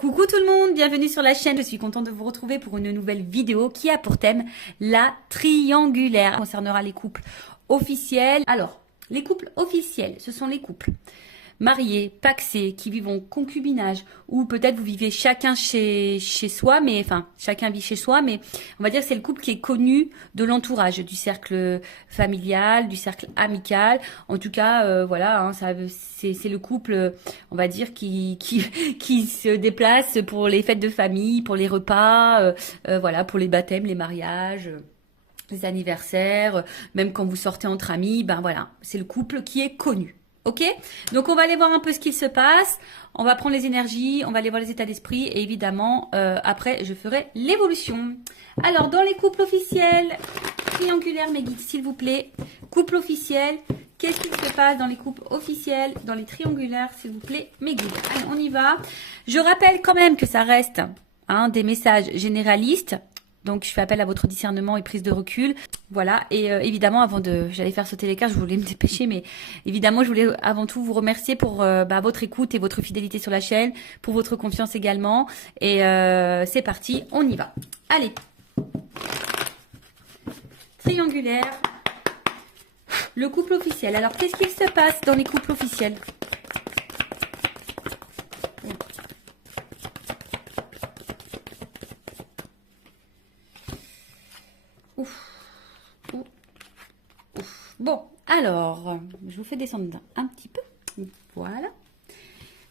Coucou tout le monde, bienvenue sur la chaîne. Je suis contente de vous retrouver pour une nouvelle vidéo qui a pour thème la triangulaire. Ça concernera les couples officiels. Alors, les couples officiels, ce sont les couples mariés, pacsés, qui vivent en concubinage, ou peut-être vous vivez chacun chez soi, mais enfin chacun vit chez soi, mais on va dire que c'est le couple qui est connu de l'entourage, du cercle familial, du cercle amical. En tout cas, voilà, hein, c'est le couple, on va dire, qui se déplace pour les fêtes de famille, pour les repas, voilà, pour les baptêmes, les mariages. Les anniversaires, même quand vous sortez entre amis, ben voilà, c'est le couple qui est connu. Ok? Donc on va aller voir un peu ce qu'il se passe, on va prendre les énergies, on va aller voir les états d'esprit et évidemment après je ferai l'évolution. Alors dans les couples officiels, triangulaire mes guides s'il vous plaît, couple officiel, qu'est-ce qui se passe dans les couples officiels, dans les triangulaires s'il vous plaît mes guides. Allez on y va. Je rappelle quand même que ça reste des messages généralistes. Donc, je fais appel à votre discernement et prise de recul. Voilà. Et évidemment, j'allais faire sauter les cartes, je voulais me dépêcher, mais évidemment, je voulais avant tout vous remercier pour votre écoute et votre fidélité sur la chaîne, pour votre confiance également. Et c'est parti, on y va. Allez. Triangulaire. Le couple officiel. Alors, qu'est-ce qu'il se passe dans les couples officiels ? Bon, alors, je vous fais descendre un petit peu. Voilà.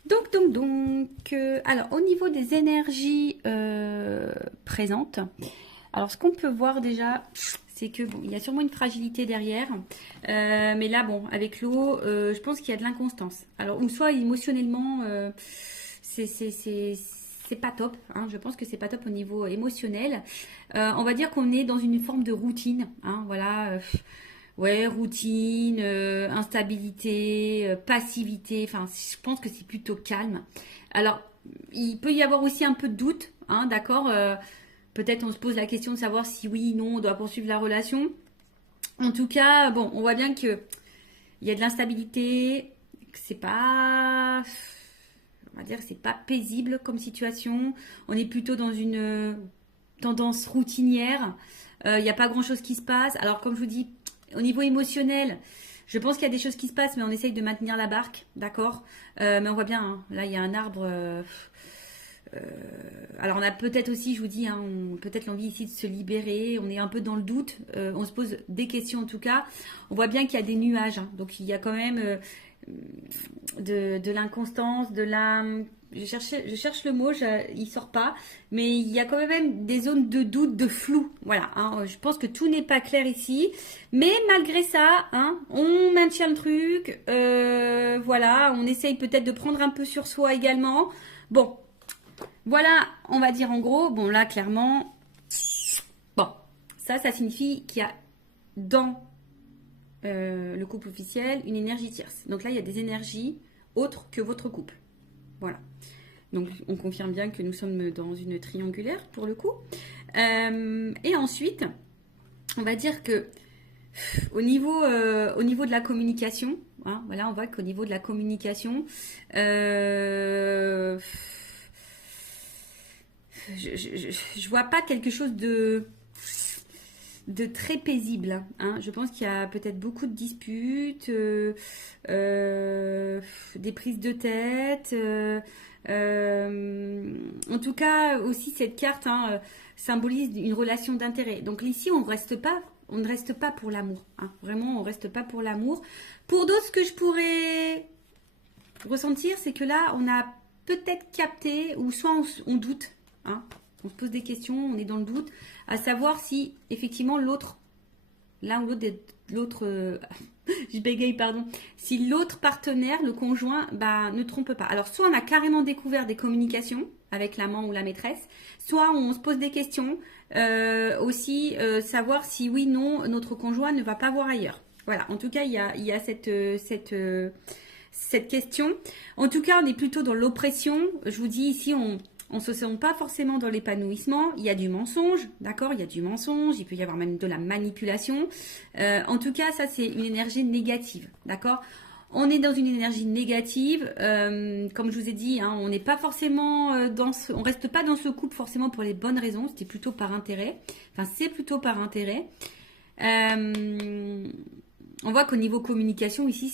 Donc, alors, au niveau des énergies présentes, alors, ce qu'on peut voir déjà, c'est que, bon, il y a sûrement une fragilité derrière. Mais là, bon, avec l'eau, je pense qu'il y a de l'inconstance. Alors, ou soit émotionnellement, c'est pas top, hein. Je pense que c'est pas top au niveau émotionnel. On va dire qu'on est dans une forme de routine, hein, voilà. Ouais, routine, instabilité, passivité. Enfin, je pense que c'est plutôt calme. Alors, il peut y avoir aussi un peu de doute, hein, d'accord. Peut-être on se pose la question de savoir si oui, non, on doit poursuivre la relation. En tout cas, bon, on voit bien que il y a de l'instabilité, que c'est pas, on va dire, que c'est pas paisible comme situation. On est plutôt dans une tendance routinière. Il n'y a pas grand-chose qui se passe. Alors, comme je vous dis, au niveau émotionnel, je pense qu'il y a des choses qui se passent, mais on essaye de maintenir la barque, d'accord. Mais on voit bien, hein, là, il y a un arbre. Alors, on a peut-être aussi, je vous dis, hein, peut-être l'envie ici de se libérer. On est un peu dans le doute. On se pose des questions, en tout cas. On voit bien qu'il y a des nuages. Hein, donc, il y a quand même de l'inconstance, de la... Je cherche le mot, il sort pas, mais il y a quand même des zones de doute, de flou. Voilà, hein, je pense que tout n'est pas clair ici, mais malgré ça, hein, on maintient le truc. Voilà, on essaye peut-être de prendre un peu sur soi également. Bon, voilà, on va dire en gros. Bon, là, clairement, bon, ça signifie qu'il y a dans le couple officiel une énergie tierce. Donc là, il y a des énergies autres que votre couple. Voilà. Donc, on confirme bien que nous sommes dans une triangulaire pour le coup. Et ensuite, on va dire que au niveau de la communication, hein, voilà, on voit qu'au niveau de la communication, je vois pas quelque chose de très paisible, hein. Je pense qu'il y a peut-être beaucoup de disputes, des prises de tête. En tout cas, aussi cette carte, hein, symbolise une relation d'intérêt. Donc ici, on ne reste pas pour l'amour, hein. Vraiment, on ne reste pas pour l'amour. Pour d'autres, ce que je pourrais ressentir, c'est que là, on a peut-être capté, ou soit on doute, hein. On se pose des questions, on est dans le doute, à savoir si effectivement l'autre, l'un ou l'autre, je bégaye, pardon, si l'autre partenaire, le conjoint, ne trompe pas. Alors, soit on a carrément découvert des communications avec l'amant ou la maîtresse, soit on se pose des questions, aussi savoir si oui, non, notre conjoint ne va pas voir ailleurs. Voilà, en tout cas, il y a cette question. En tout cas, on est plutôt dans l'oppression. Je vous dis ici, on ne se sent pas forcément dans l'épanouissement. Il y a du mensonge, d'accord. Il y a du mensonge, il peut y avoir même de la manipulation. En tout cas, ça, c'est une énergie négative, d'accord. On est dans une énergie négative, comme je vous ai dit, hein, on n'est pas forcément on reste pas dans ce couple forcément pour les bonnes raisons. C'était plutôt par intérêt. Enfin, c'est plutôt par intérêt. On voit qu'au niveau communication ici,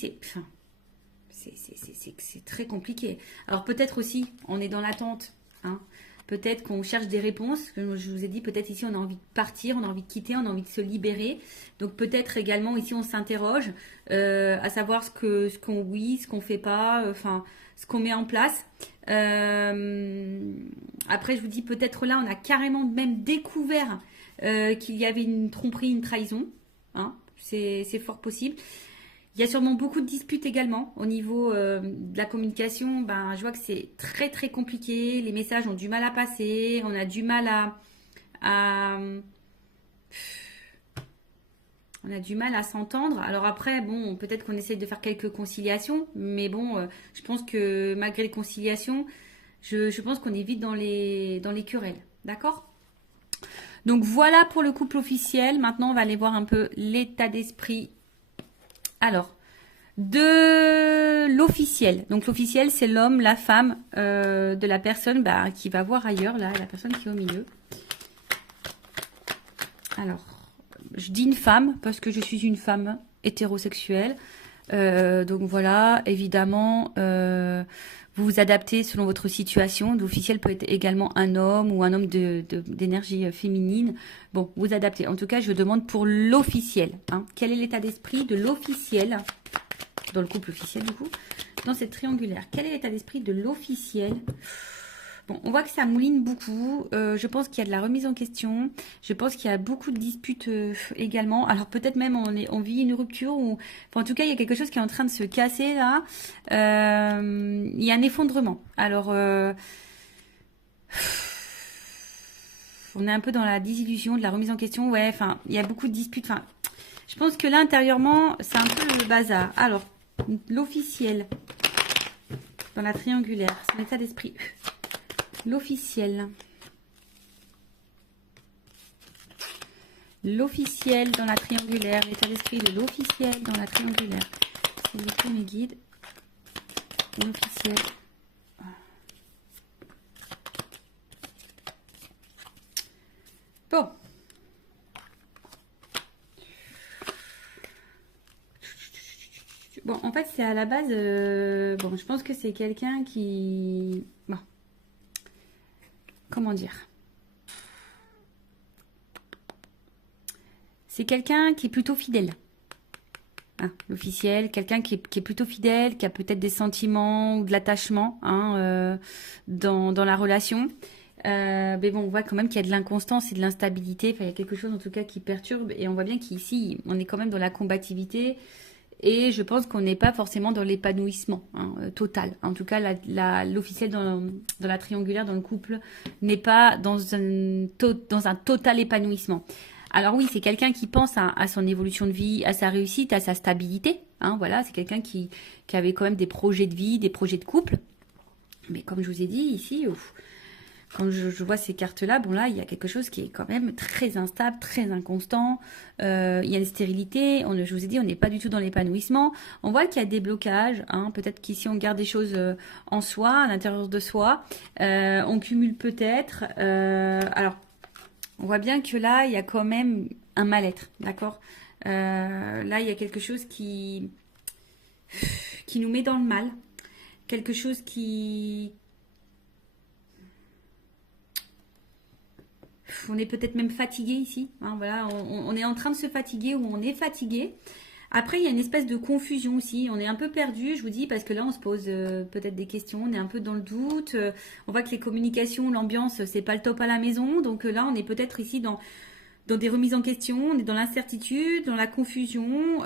c'est très compliqué. Alors peut-être aussi, on est dans l'attente. Hein. Peut-être qu'on cherche des réponses. Comme je vous ai dit, peut-être ici on a envie de partir, on a envie de quitter, on a envie de se libérer. Donc peut-être également ici on s'interroge à savoir ce qu'on fait pas, enfin ce qu'on met en place. Après je vous dis peut-être là on a carrément même découvert qu'il y avait une tromperie, une trahison. Hein, c'est fort possible. Il y a sûrement beaucoup de disputes également au niveau de la communication. Ben, je vois que c'est très très compliqué. Les messages ont du mal à passer. On a du mal on a du mal à s'entendre. Alors après, bon, peut-être qu'on essaie de faire quelques conciliations, mais bon, je pense que malgré les conciliations, je pense qu'on est vite dans les querelles. D'accord? Donc voilà pour le couple officiel. Maintenant, on va aller voir un peu l'état d'esprit. Alors, de l'officiel. Donc l'officiel, c'est l'homme, la femme de la personne qui va voir ailleurs, là, la personne qui est au milieu. Alors, je dis une femme parce que je suis une femme hétérosexuelle. Donc voilà, évidemment, vous vous adaptez selon votre situation. L'officiel peut être également un homme ou un homme d'énergie féminine. Bon, vous adaptez. En tout cas, je demande pour l'officiel. Hein. Quel est l'état d'esprit de l'officiel, dans le couple officiel du coup, dans cette triangulaire? Quel est l'état d'esprit de l'officiel? Bon, on voit que ça mouline beaucoup. Je pense qu'il y a de la remise en question. Je pense qu'il y a beaucoup de disputes également. Alors peut-être même on vit une rupture ou, enfin, en tout cas il y a quelque chose qui est en train de se casser là. Il y a un effondrement. Alors on est un peu dans la désillusion, de la remise en question. Ouais, enfin il y a beaucoup de disputes. Enfin, je pense que là intérieurement c'est un peu le bazar. Alors l'officiel dans la triangulaire, son état d'esprit. L'officiel. L'officiel dans la triangulaire. L'état d'esprit de l'officiel dans la triangulaire. S'il vous plaît, mes guides. L'officiel. Bon. Bon, en fait, c'est à la base... bon, je pense que c'est quelqu'un qui... Bon. Comment dire? C'est quelqu'un qui est plutôt fidèle. Hein, l'officiel, quelqu'un qui est plutôt fidèle, qui a peut-être des sentiments ou de l'attachement hein, dans la relation. Mais bon, on voit quand même qu'il y a de l'inconstance et de l'instabilité. Enfin, il y a quelque chose en tout cas qui perturbe. Et on voit bien qu'ici, on est quand même dans la combativité. Et je pense qu'on n'est pas forcément dans l'épanouissement hein, total. En tout cas, l'officiel dans la triangulaire, dans le couple, n'est pas dans un total épanouissement. Alors oui, c'est quelqu'un qui pense à son évolution de vie, à sa réussite, à sa stabilité. Hein, voilà, c'est quelqu'un qui avait quand même des projets de vie, des projets de couple. Mais comme je vous ai dit ici... Quand je vois ces cartes-là, bon là, il y a quelque chose qui est quand même très instable, très inconstant. Il y a une stérilité. Je vous ai dit, on n'est pas du tout dans l'épanouissement. On voit qu'il y a des blocages. Hein, peut-être qu'ici, on garde des choses en soi, à l'intérieur de soi. On cumule peut-être. Alors, on voit bien que là, il y a quand même un mal-être. D'accord là, il y a quelque chose qui nous met dans le mal. Quelque chose qui... On est peut-être même fatigué ici. Hein, voilà, on est en train de se fatiguer ou on est fatigué. Après, il y a une espèce de confusion aussi. On est un peu perdu, je vous dis, parce que là, on se pose peut-être des questions. On est un peu dans le doute. On voit que les communications, l'ambiance, c'est pas le top à la maison. Donc là, on est peut-être ici dans des remises en question. On est dans l'incertitude, dans la confusion.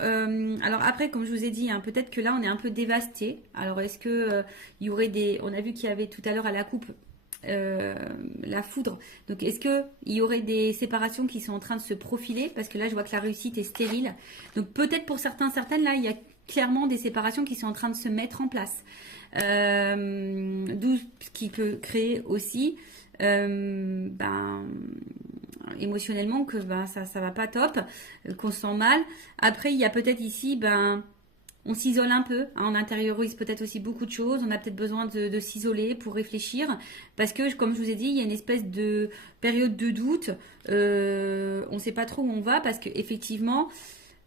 Alors après, comme je vous ai dit, hein, peut-être que là, on est un peu dévasté. Alors, est-ce que il y aurait des... On a vu qu'il y avait tout à l'heure à la coupe... la foudre. Donc, est-ce qu'il y aurait des séparations qui sont en train de se profiler? Parce que là, je vois que la réussite est stérile. Donc, peut-être pour certaines, là, il y a clairement des séparations qui sont en train de se mettre en place. D'où ce qui peut créer aussi émotionnellement que ça va pas top, qu'on se sent mal. Après, il y a peut-être ici, on s'isole un peu, hein, on intériorise peut-être aussi beaucoup de choses, on a peut-être besoin de s'isoler pour réfléchir, parce que comme je vous ai dit, il y a une espèce de période de doute, on ne sait pas trop où on va, parce que effectivement,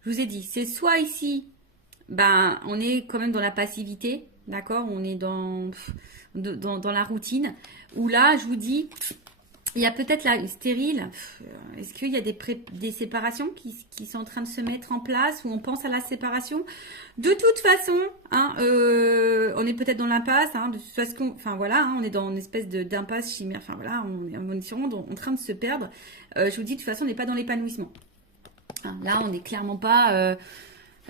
je vous ai dit, c'est soit ici, ben, on est quand même dans la passivité, d'accord, on est dans la routine, où là, je vous dis, il y a peut-être la stérile. Est-ce qu'il y a des séparations qui sont en train de se mettre en place, ou on pense à la séparation? De toute façon, hein, on est peut-être dans l'impasse. Hein, de toute façon, enfin voilà, hein, on est dans une espèce d'impasse chimère. Enfin voilà, on est sûrement en train de se perdre. Je vous dis, de toute façon, on n'est pas dans l'épanouissement. Hein, là, on n'est clairement pas.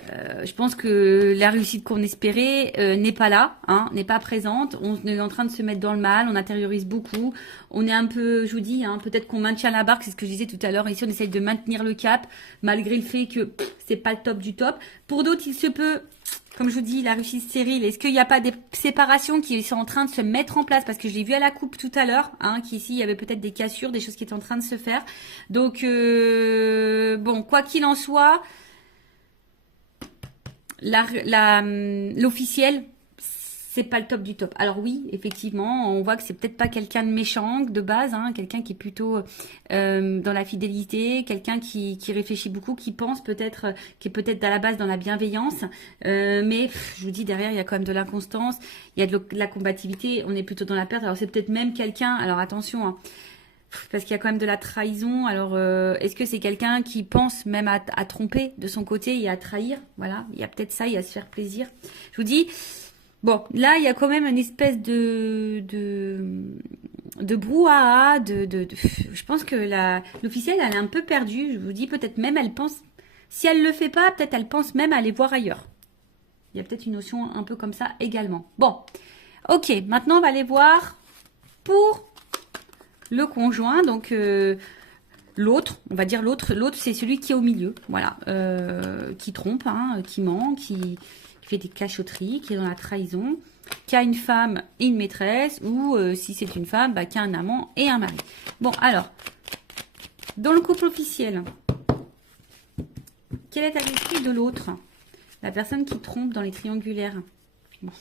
Je pense que la réussite qu'on espérait n'est pas là, hein, n'est pas présente. On est en train de se mettre dans le mal, on intériorise beaucoup. On est un peu, je vous dis, hein, peut-être qu'on maintient la barque, c'est ce que je disais tout à l'heure. Ici, on essaye de maintenir le cap, malgré le fait que c'est pas le top du top. Pour d'autres, il se peut, comme je vous dis, la réussite stérile. Est-ce qu'il n'y a pas des séparations qui sont en train de se mettre en place? Parce que je l'ai vu à la coupe tout à l'heure, hein, qu'ici, il y avait peut-être des cassures, des choses qui étaient en train de se faire. Donc, bon, quoi qu'il en soit, l'officiel, c'est pas le top du top. Alors oui, effectivement, on voit que c'est peut-être pas quelqu'un de méchant de base, hein, quelqu'un qui est plutôt dans la fidélité, quelqu'un qui réfléchit beaucoup, qui pense peut-être, qui est peut-être à la base dans la bienveillance, mais je vous dis, derrière, il y a quand même de l'inconstance, il y a de la combativité, on est plutôt dans la perte. Alors c'est peut-être même quelqu'un, alors attention, hein, parce qu'il y a quand même de la trahison. Alors, est-ce que c'est quelqu'un qui pense même à tromper de son côté et à trahir? Voilà, il y a peut-être ça, il y a se faire plaisir. Je vous dis, bon, là, il y a quand même une espèce de brouhaha, je pense que l'officielle, elle est un peu perdue. Je vous dis, peut-être même, elle pense, si elle le fait pas, peut-être elle pense même à aller voir ailleurs. Il y a peut-être une notion un peu comme ça également. Bon, ok, maintenant, on va aller voir pour le conjoint, donc l'autre, on va dire l'autre c'est celui qui est au milieu, voilà, qui trompe, hein, qui ment, qui fait des cachotteries, qui est dans la trahison, qui a une femme et une maîtresse, ou si c'est une femme, bah, qui a un amant et un mari. Bon, alors, dans le couple officiel, quel est l'esprit de l'autre? La personne qui trompe dans les triangulaires. Bon.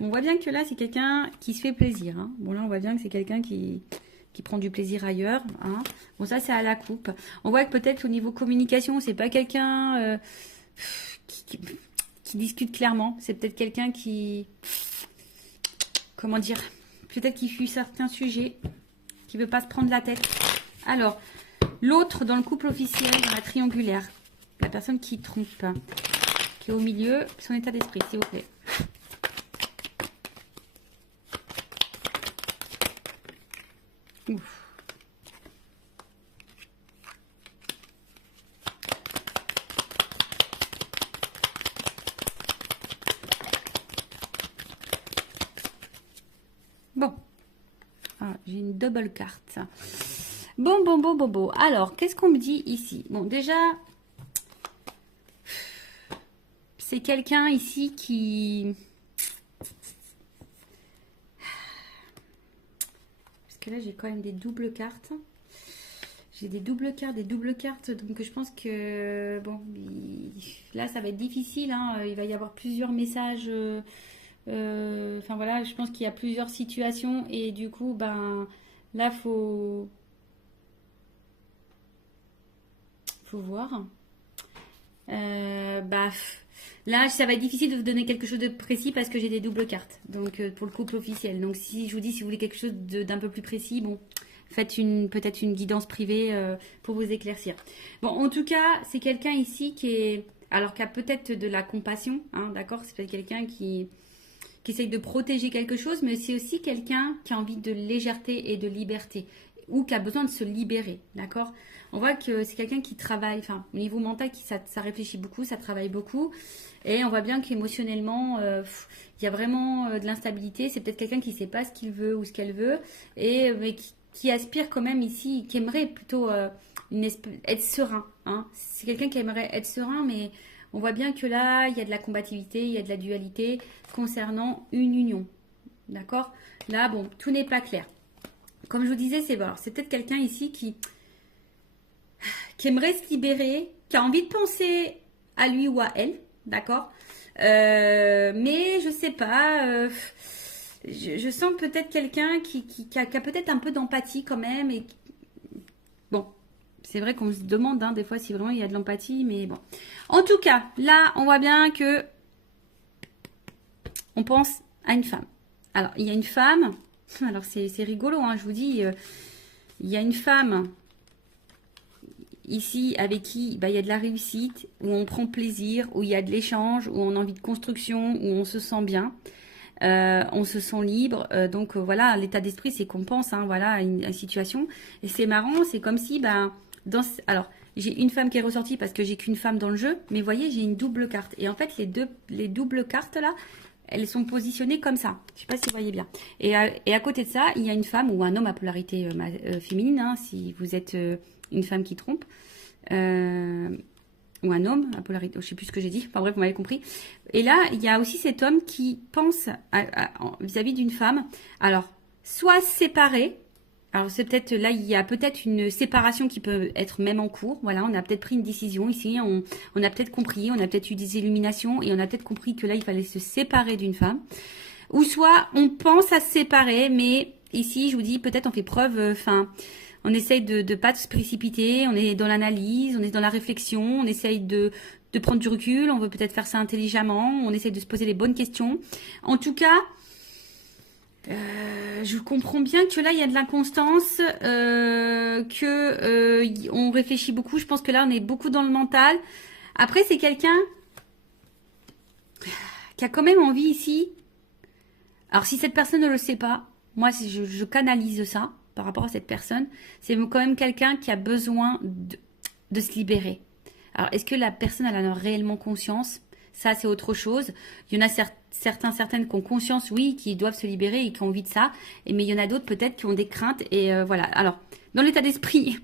On voit bien que là, c'est quelqu'un qui se fait plaisir. Hein. Bon, là, on voit bien que c'est quelqu'un qui prend du plaisir ailleurs. Hein. Bon, ça, c'est à la coupe. On voit que peut-être au niveau communication, c'est pas quelqu'un qui discute clairement. C'est peut-être quelqu'un qui... Comment dire? Peut-être qui fuit certains sujets, qui veut pas se prendre la tête. Alors, l'autre dans le couple officiel, dans la triangulaire, la personne qui trompe, qui est au milieu, son état d'esprit, s'il vous plaît. Ouf. Bon. Ah, j'ai une double carte. Bon. Alors, qu'est-ce qu'on me dit ici? Bon, déjà, c'est quelqu'un ici qui... Parce que là, j'ai quand même des doubles cartes. J'ai des doubles cartes. Donc, je pense que... Bon, là, ça va être difficile. Hein. Il va y avoir plusieurs messages... Enfin, voilà, je pense qu'il y a plusieurs situations. Et du coup, ben... Là, faut voir. Bah... Là, ça va être difficile de vous donner quelque chose de précis parce que j'ai des doubles cartes. Donc, pour le couple officiel. Donc, si je vous dis, si vous voulez quelque chose d'un peu plus précis, bon, faites peut-être une guidance privée pour vous éclaircir. Bon, en tout cas, c'est quelqu'un ici qui a peut-être de la compassion, hein, d'accord? C'est peut-être quelqu'un qui essaye de protéger quelque chose, mais c'est aussi quelqu'un qui a envie de légèreté et de liberté, ou qui a besoin de se libérer, d'accord? On voit que c'est quelqu'un qui travaille, enfin, au niveau mental, ça réfléchit beaucoup, ça travaille beaucoup. Et on voit bien qu'émotionnellement, il y a vraiment de l'instabilité. C'est peut-être quelqu'un qui ne sait pas ce qu'il veut ou ce qu'elle veut, mais qui aspire quand même ici, qui aimerait plutôt être serein. Hein. C'est quelqu'un qui aimerait être serein, mais on voit bien que là, il y a de la combativité, il y a de la dualité concernant une union. D'accord? Là, bon, tout n'est pas clair. Comme je vous disais, c'est peut-être quelqu'un ici qui aimerait se libérer, qui a envie de penser à lui ou à elle, d'accord? Mais je sais pas. Je sens peut-être quelqu'un qui a peut-être un peu d'empathie quand même. Et bon, c'est vrai qu'on se demande des fois si vraiment il y a de l'empathie, mais bon. En tout cas, là, on voit bien que on pense à une femme. Alors, il y a une femme. Alors, c'est rigolo, je vous dis. Il y a une femme ici avec qui il y a de la réussite, où on prend plaisir, où il y a de l'échange, où on a envie de construction, où on se sent bien. On se sent libre, donc voilà, l'état d'esprit c'est qu'on pense voilà, à une situation, et c'est marrant, c'est comme si alors j'ai une femme qui est ressortie parce que j'ai qu'une femme dans le jeu, mais vous voyez j'ai une double carte, et en fait les doubles cartes là, elles sont positionnées comme ça, je sais pas si vous voyez bien, et à côté de ça il y a une femme ou un homme à polarité féminine, si vous êtes une femme qui trompe, ou un homme à polarité, je sais plus ce que j'ai dit, enfin bref, vous m'avez compris. Et là, il y a aussi cet homme qui pense vis-à-vis d'une femme, alors, soit séparé, alors c'est peut-être, là, il y a peut-être une séparation qui peut être même en cours, voilà, on a peut-être pris une décision ici, on a peut-être compris, on a peut-être eu des illuminations, et on a peut-être compris que là, il fallait se séparer d'une femme, ou soit on pense à se séparer, mais ici, je vous dis, peut-être on fait preuve, on essaye de ne pas se précipiter, on est dans l'analyse, on est dans la réflexion, on essaye de prendre du recul, on veut peut-être faire ça intelligemment, on essaye de se poser les bonnes questions. En tout cas, je comprends bien que là, il y a de l'inconstance, on réfléchit beaucoup. Je pense que là, on est beaucoup dans le mental. Après, c'est quelqu'un qui a quand même envie ici. Alors, si cette personne ne le sait pas, moi, je canalise ça par rapport à cette personne, c'est quand même quelqu'un qui a besoin de se libérer. Alors, est-ce que la personne elle en a réellement conscience? Ça, c'est autre chose. Il y en a certaines qui ont conscience, oui, qui doivent se libérer et qui ont envie de ça. Mais il y en a d'autres peut-être qui ont des craintes. Et voilà. Alors, dans l'état d'esprit,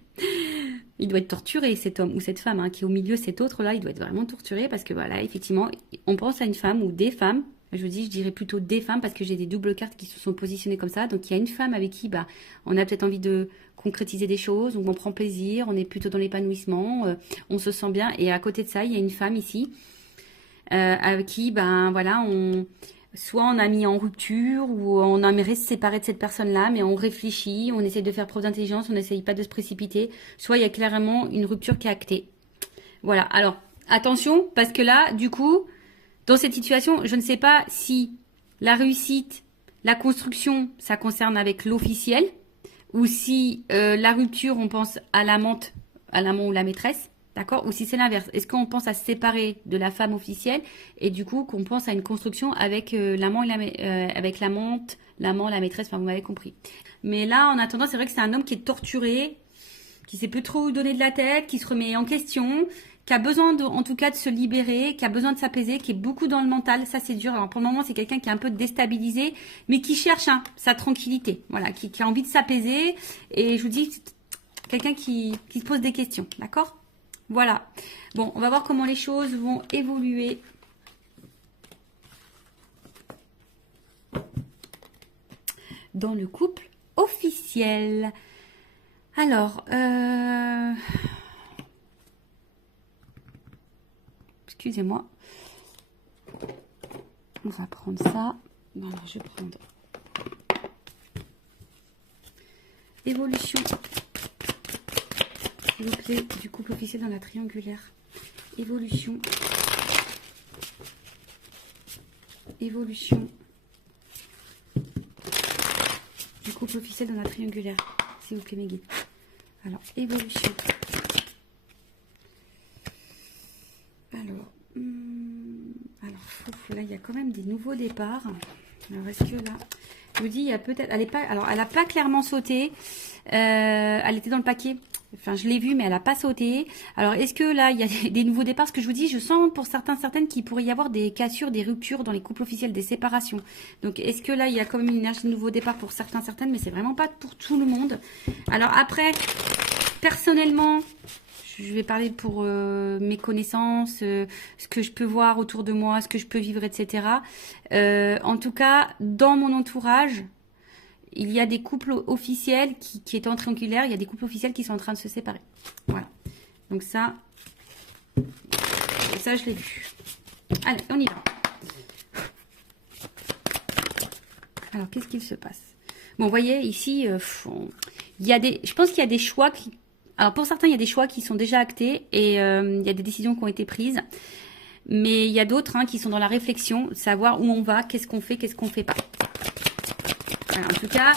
il doit être torturé, cet homme ou cette femme qui est au milieu, cet autre-là, il doit être vraiment torturé parce que voilà, effectivement, on pense à une femme ou des femmes. Je dirais plutôt des femmes parce que j'ai des doubles cartes qui se sont positionnées comme ça. Donc, il y a une femme avec qui on a peut-être envie de concrétiser des choses, donc on prend plaisir, on est plutôt dans l'épanouissement, on se sent bien. Et à côté de ça, il y a une femme ici avec qui, voilà, soit on a mis en rupture ou on aimerait se séparer de cette personne-là, mais on réfléchit, on essaie de faire preuve d'intelligence, on n'essaye pas de se précipiter. Soit il y a clairement une rupture qui est actée. Voilà, alors attention, parce que là, du coup... Dans cette situation, je ne sais pas si la réussite, la construction, ça concerne avec l'officiel, ou si la rupture, on pense à l'amant ou la maîtresse, d'accord? Ou si c'est l'inverse. Est-ce qu'on pense à se séparer de la femme officielle et du coup qu'on pense à une construction avec l'amant et avec l'amante, l'amant, la maîtresse, enfin vous m'avez compris. Mais là, en attendant, c'est vrai que c'est un homme qui est torturé, qui sait plus trop où donner de la tête, qui se remet en question, qui a besoin en tout cas de se libérer, qui a besoin de s'apaiser, qui est beaucoup dans le mental. Ça, c'est dur. Alors, pour le moment, c'est quelqu'un qui est un peu déstabilisé, mais qui cherche sa tranquillité. Voilà, qui a envie de s'apaiser. Et je vous dis, quelqu'un qui se pose des questions. D'accord? Voilà. Bon, on va voir comment les choses vont évoluer. Dans le couple officiel. Alors, excusez-moi. On va prendre ça. Voilà, je vais prendre évolution, s'il vous plaît, du couple officiel dans la triangulaire. Évolution. Évolution du couple officiel dans la triangulaire. S'il vous plaît, mes guides. Alors, évolution. Alors, là, il y a quand même des nouveaux départs. Alors, est-ce que là, je vous dis, il y a peut-être, elle a pas clairement sauté. Elle était dans le paquet. Enfin, je l'ai vue, mais elle n'a pas sauté. Alors, est-ce que là, il y a des nouveaux départs? Ce que je vous dis, je sens pour certaines qu'il pourrait y avoir des cassures, des ruptures dans les couples officiels, des séparations. Donc, est-ce que là, il y a quand même une énergie de nouveau départ pour certaines, mais c'est vraiment pas pour tout le monde. Alors, après, personnellement, je vais parler pour mes connaissances, ce que je peux voir autour de moi, ce que je peux vivre, etc. En tout cas, dans mon entourage, il y a des couples officiels qui étaient en triangulaire, il y a des couples officiels qui sont en train de se séparer. Voilà. Donc ça je l'ai vu. Allez, on y va. Alors, qu'est-ce qu'il se passe? Bon, vous voyez, ici, il y a je pense qu'il y a des choix qui... Alors, pour certains, il y a des choix qui sont déjà actés et il y a des décisions qui ont été prises. Mais il y a d'autres qui sont dans la réflexion, savoir où on va, qu'est-ce qu'on fait pas. Voilà, en tout cas,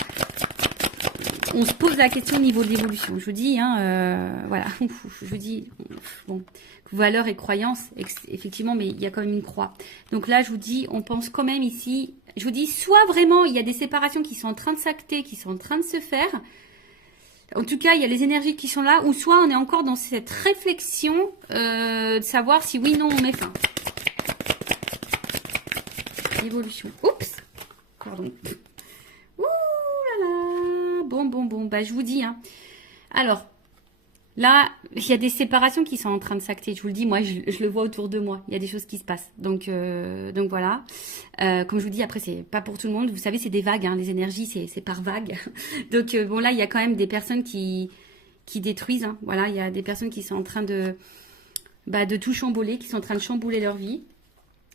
on se pose la question au niveau de l'évolution. Je vous dis, voilà, je vous dis, bon, valeurs et croyances, effectivement, mais il y a quand même une croix. Donc là, je vous dis, on pense quand même ici, je vous dis, soit vraiment, il y a des séparations qui sont en train de s'acter, qui sont en train de se faire. En tout cas, il y a les énergies qui sont là, ou soit on est encore dans cette réflexion de savoir si oui, non, on met fin. Évolution. Oups. Pardon. Ouh là là. Bon. Bah, je vous dis. Alors, là, il y a des séparations qui sont en train de s'acter. Je vous le dis, moi, je le vois autour de moi. Il y a des choses qui se passent. Donc voilà. Comme je vous dis, après, c'est pas pour tout le monde. Vous savez, c'est des vagues. Les énergies, c'est par vagues. Donc, bon, là, il y a quand même des personnes qui détruisent. Voilà, il y a des personnes qui sont en train de tout chambouler, qui sont en train de chambouler leur vie.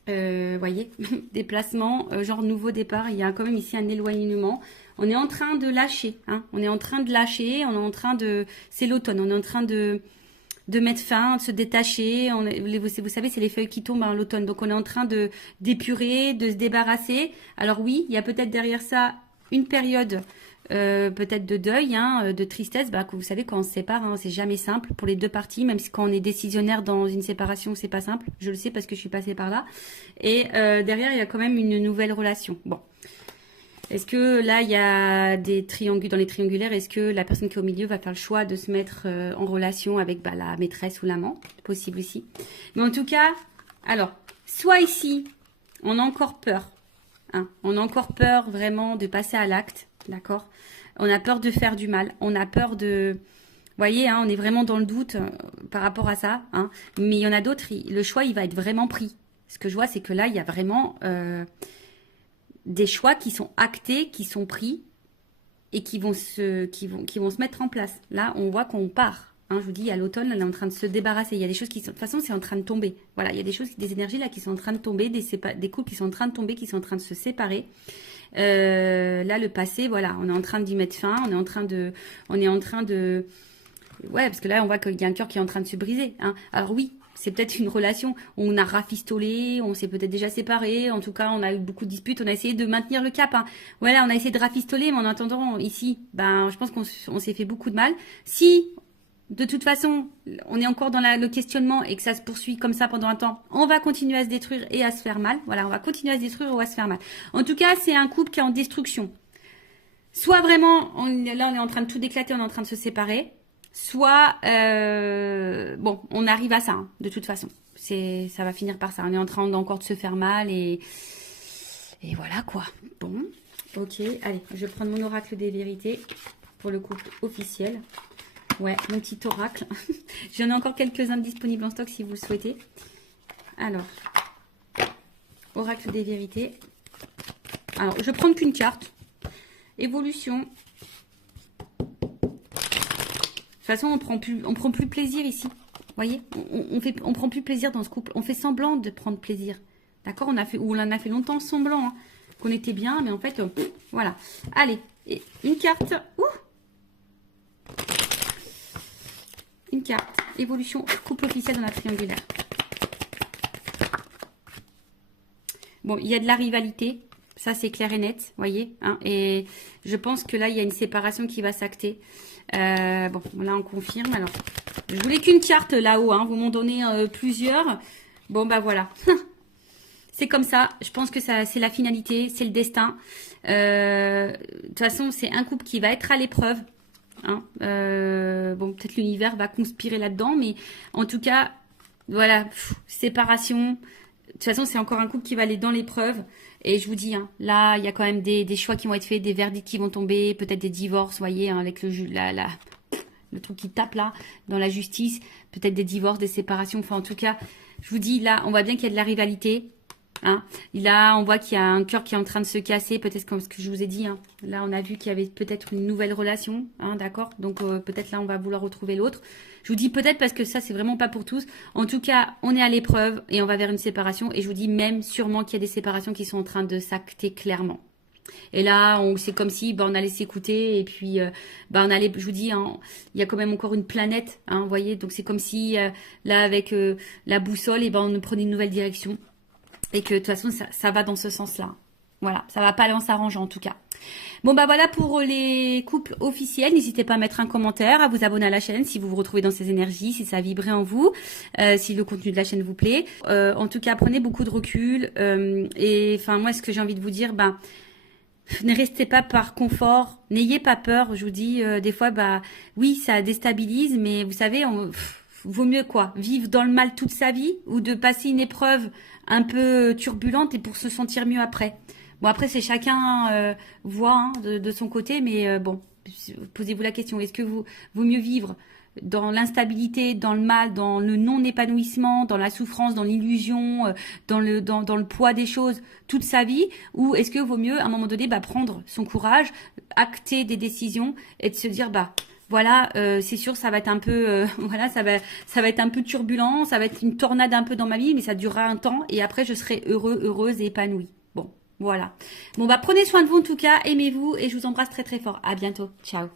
Voyez, déplacement, genre nouveau départ. Il y a quand même ici un éloignement. On est en train de lâcher, on est en train de lâcher, on est en train de... C'est l'automne, on est en train de mettre fin, de se détacher. Vous savez, c'est les feuilles qui tombent à l'automne. Donc, on est en train d'épurer, de se débarrasser. Alors oui, il y a peut-être derrière ça une période peut-être de deuil, de tristesse. Que vous savez, quand on se sépare, c'est jamais simple pour les deux parties. Même si quand on est décisionnaire dans une séparation, c'est pas simple. Je le sais parce que je suis passée par là. Et derrière, il y a quand même une nouvelle relation. Bon. Est-ce que là, il y a des triangulaires, dans les triangulaires, est-ce que la personne qui est au milieu va faire le choix de se mettre en relation avec la maîtresse ou l'amant? Possible ici. Mais en tout cas, alors, soit ici, on a encore peur. On a encore peur vraiment de passer à l'acte, d'accord? On a peur de faire du mal. On a peur de... Vous voyez, on est vraiment dans le doute par rapport à ça. Mais il y en a d'autres, le choix, il va être vraiment pris. Ce que je vois, c'est que là, il y a vraiment... des choix qui sont actés, qui sont pris et qui vont se mettre en place. Là, on voit qu'on part. Je vous dis, à l'automne, on est en train de se débarrasser. Il y a des choses qui sont... De toute façon, c'est en train de tomber. Voilà, il y a des choses, des énergies là qui sont en train de tomber, des couples qui sont en train de tomber, qui sont en train de se séparer. Là, le passé, voilà, on est en train d'y mettre fin. On est en train de... Ouais, parce que là, on voit qu'il y a un cœur qui est en train de se briser. Alors oui, c'est peut-être une relation où on a rafistolé, on s'est peut-être déjà séparés, en tout cas on a eu beaucoup de disputes, on a essayé de maintenir le cap. Voilà, on a essayé de rafistoler, mais en attendant ici, je pense qu'on s'est fait beaucoup de mal. Si, de toute façon, on est encore dans le questionnement et que ça se poursuit comme ça pendant un temps, on va continuer à se détruire et à se faire mal. Voilà, on va continuer à se détruire ou à se faire mal. En tout cas, c'est un couple qui est en destruction. Soit vraiment, là on est en train de tout déclater, on est en train de se séparer. Soit, bon, on arrive à ça, de toute façon. Ça va finir par ça. On est en train encore de se faire mal et voilà quoi. Bon, ok, allez, je vais prendre mon oracle des vérités pour le couple officiel. Ouais, mon petit oracle. J'en ai encore quelques-uns disponibles en stock si vous le souhaitez. Alors, oracle des vérités. Alors, je vais prendre qu'une carte. Évolution. De toute façon, on prend plus plaisir ici. Vous voyez, on prend plus plaisir dans ce couple. On fait semblant de prendre plaisir. D'accord, on en a fait longtemps semblant qu'on était bien, mais en fait, voilà. Allez, et une carte. Une carte. Évolution couple officiel dans la triangulaire. Bon, il y a de la rivalité. Ça, c'est clair et net, voyez. Et je pense que là, il y a une séparation qui va s'acter. Bon, là, on confirme. Alors, je voulais qu'une carte là-haut. Vous m'en donnez plusieurs. Bon, voilà. C'est comme ça. Je pense que c'est la finalité. C'est le destin. De toute façon, c'est un couple qui va être à l'épreuve. Bon, peut-être l'univers va conspirer là-dedans. Mais en tout cas, voilà. Séparation. De toute façon, c'est encore un couple qui va aller dans l'épreuve. Et je vous dis, là, il y a quand même des choix qui vont être faits, des verdicts qui vont tomber, peut-être des divorces, vous voyez, avec le truc qui tape là, dans la justice, peut-être des divorces, des séparations. Enfin, en tout cas, je vous dis, là, on voit bien qu'il y a de la rivalité. Là, on voit qu'il y a un cœur qui est en train de se casser, peut-être comme ce que je vous ai dit. Là, on a vu qu'il y avait peut-être une nouvelle relation, d'accord. Donc, peut-être là, on va vouloir retrouver l'autre. Je vous dis peut-être parce que ça, c'est vraiment pas pour tous. En tout cas, on est à l'épreuve et on va vers une séparation. Et je vous dis même sûrement qu'il y a des séparations qui sont en train de s'acter clairement. Et là, c'est comme si on allait s'écouter et puis on allait, je vous dis, hein, il y a quand même encore une planète, hein, vous voyez. Donc c'est comme si là avec la boussole, et on prenait une nouvelle direction et que de toute façon ça va dans ce sens-là. Voilà, ça va pas aller en s'arrangeant en tout cas. Bon voilà pour les couples officiels. N'hésitez pas à mettre un commentaire, à vous abonner à la chaîne si vous vous retrouvez dans ces énergies, si ça a vibré en vous, si le contenu de la chaîne vous plaît. En tout cas, prenez beaucoup de recul. Et enfin moi, ce que j'ai envie de vous dire, ne restez pas par confort, n'ayez pas peur. Je vous dis, des fois, oui, ça déstabilise, mais vous savez, vaut mieux quoi, vivre dans le mal toute sa vie ou de passer une épreuve un peu turbulente et pour se sentir mieux après. Bon, après, c'est chacun voit hein, de son côté, mais bon, posez-vous la question, est-ce que vaut mieux vivre dans l'instabilité, dans le mal, dans le non-épanouissement, dans la souffrance, dans l'illusion, dans le poids des choses toute sa vie, ou est-ce que vaut mieux à un moment donné prendre son courage, acter des décisions et de se dire voilà, c'est sûr, ça va être un peu, voilà, ça va être un peu turbulent, ça va être une tornade un peu dans ma vie, mais ça durera un temps et après je serai heureuse et épanouie. Bon, voilà. Bon prenez soin de vous en tout cas, aimez-vous et je vous embrasse très très fort. À bientôt, ciao.